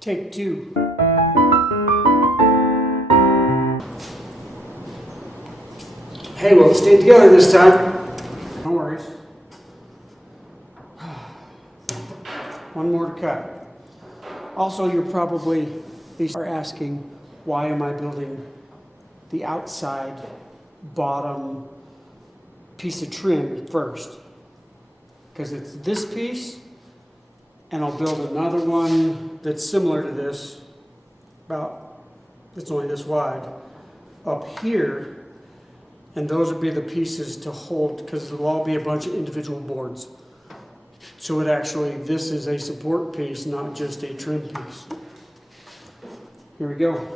Take two. Hey, well, it stayed together this time. No worries. One more to cut. Also, you're probably are asking, why am I building the outside bottom piece of trim first? Because it's this piece, and I'll build another one that's similar to this, it's only this wide, up here, and those would be the pieces to hold, because there'll all be a bunch of individual boards. So this is a support piece, not just a trim piece. Here we go.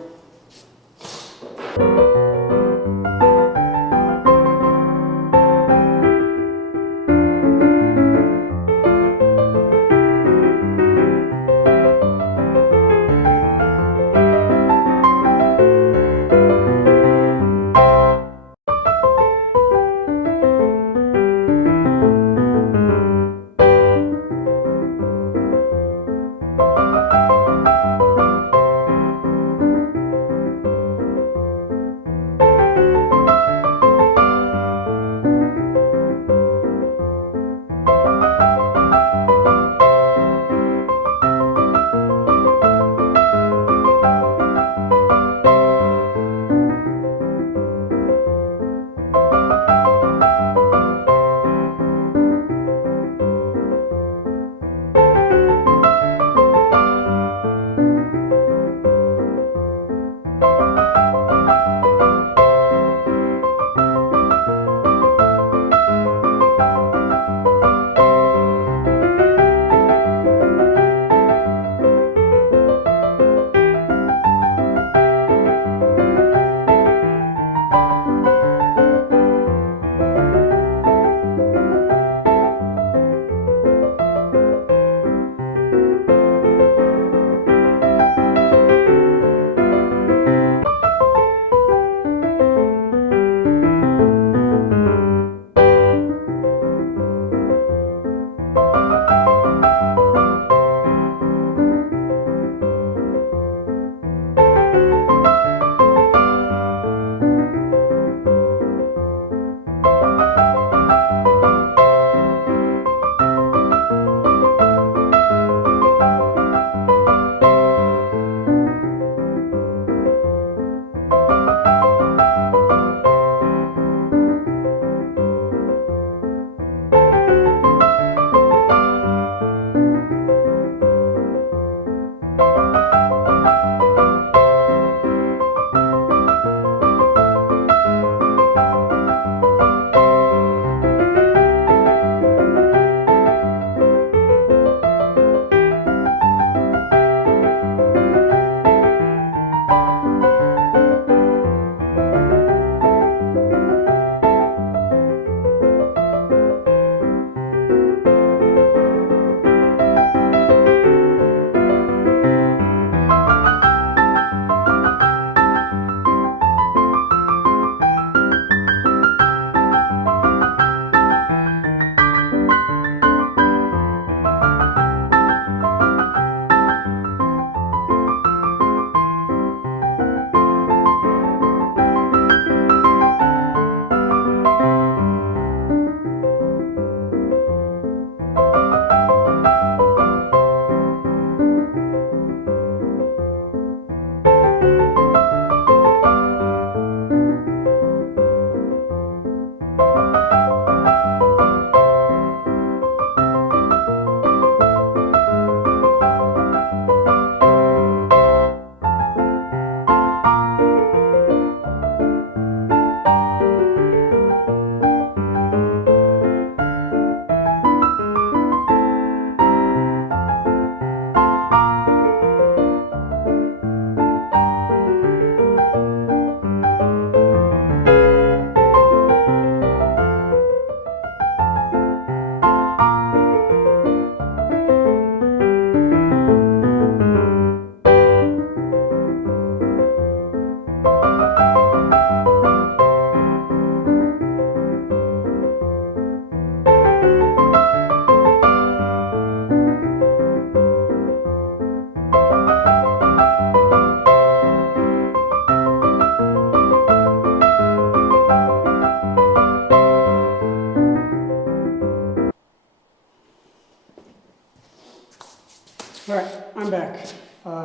All right, I'm back. Went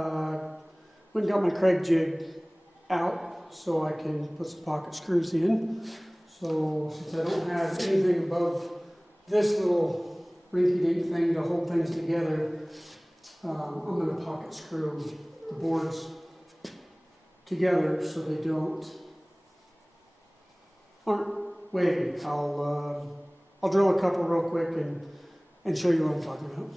and got my Craig jig out so I can put some pocket screws in. So since I don't have anything above this little rinky-dink thing to hold things together, I'm going to pocket screw the boards together so they aren't wavy. I'll drill a couple real quick and show you what I'm talking about.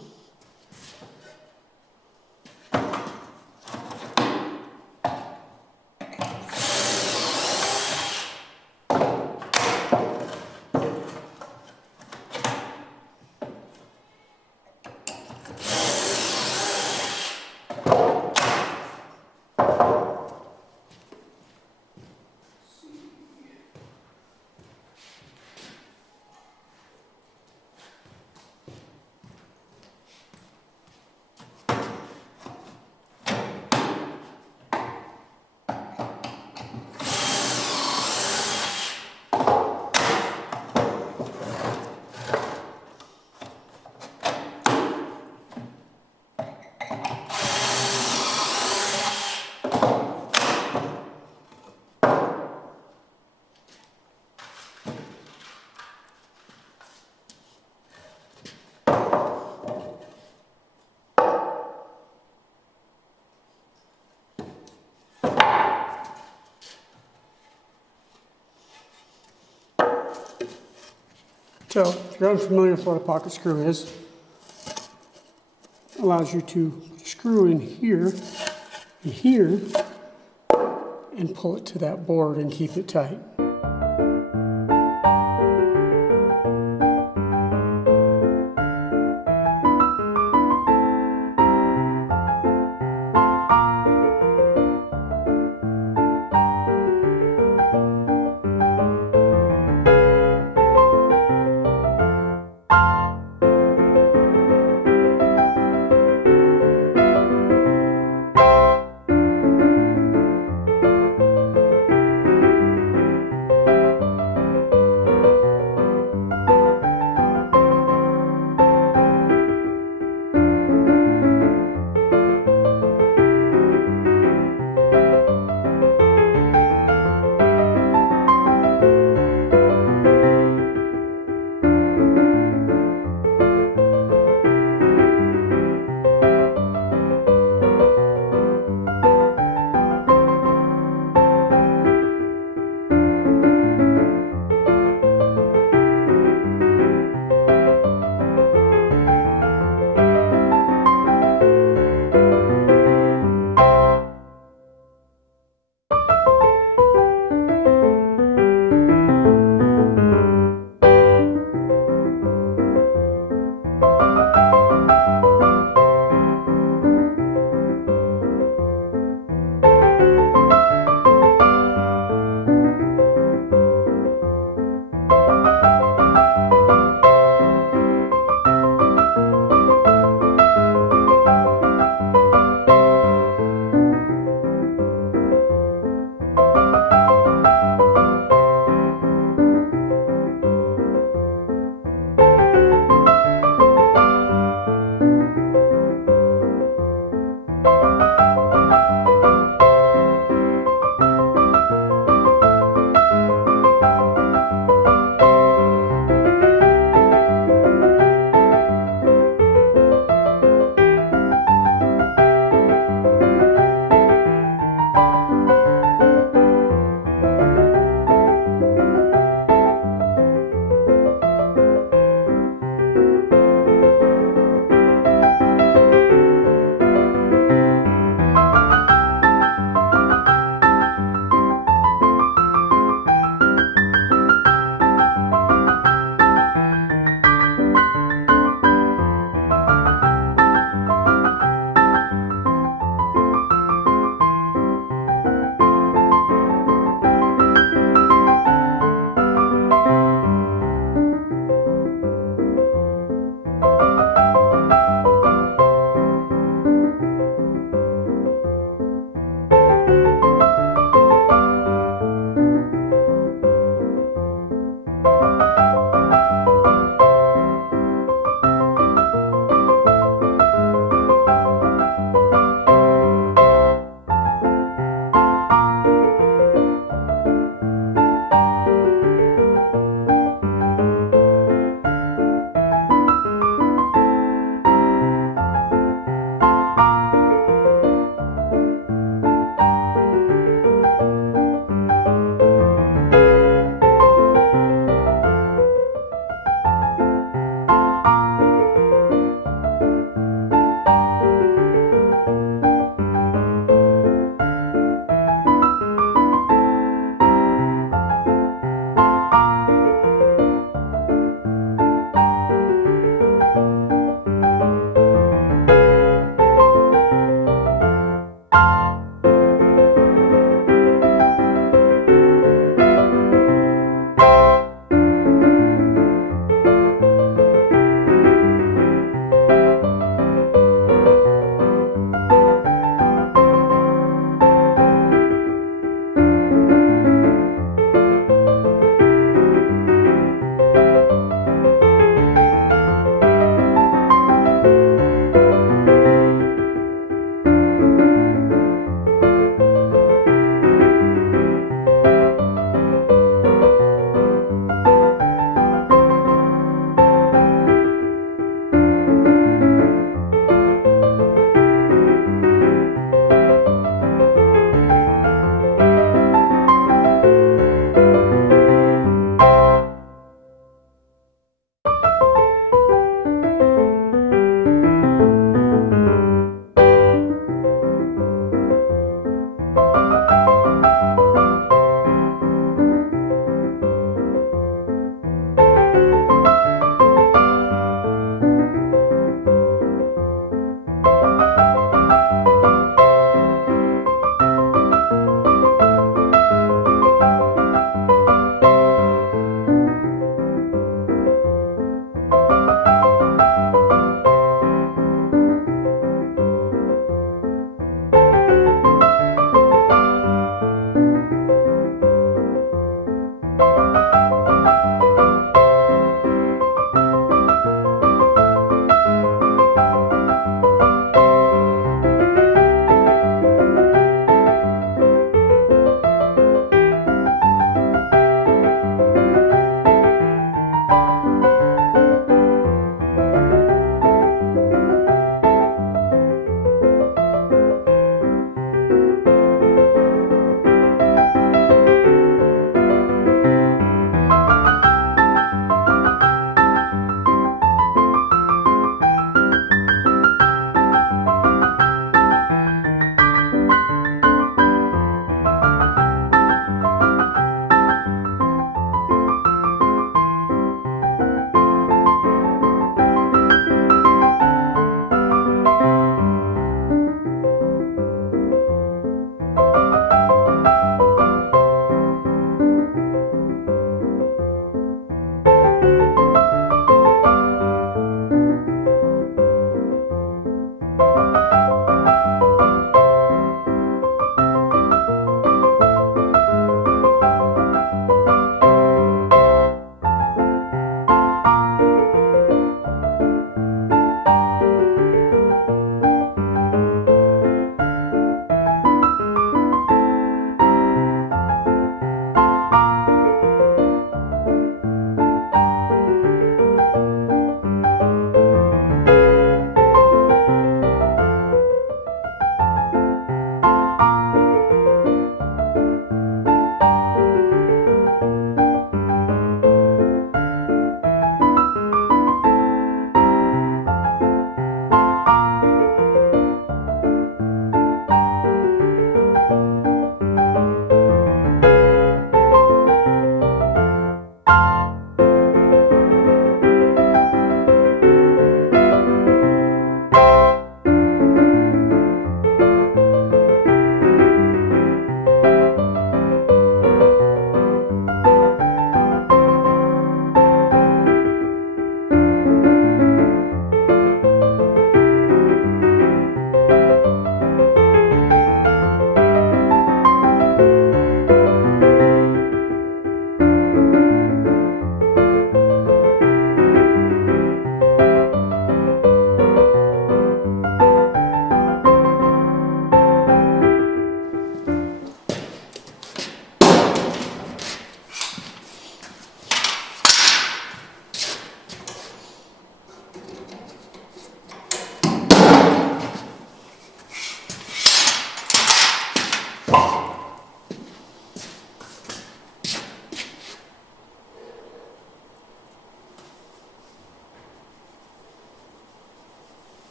So, if you're unfamiliar with what a pocket screw is, it allows you to screw in here and here and pull it to that board and keep it tight.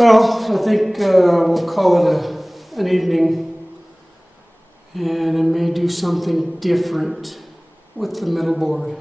Well, I think we'll call it an evening, and I may do something different with the middle board.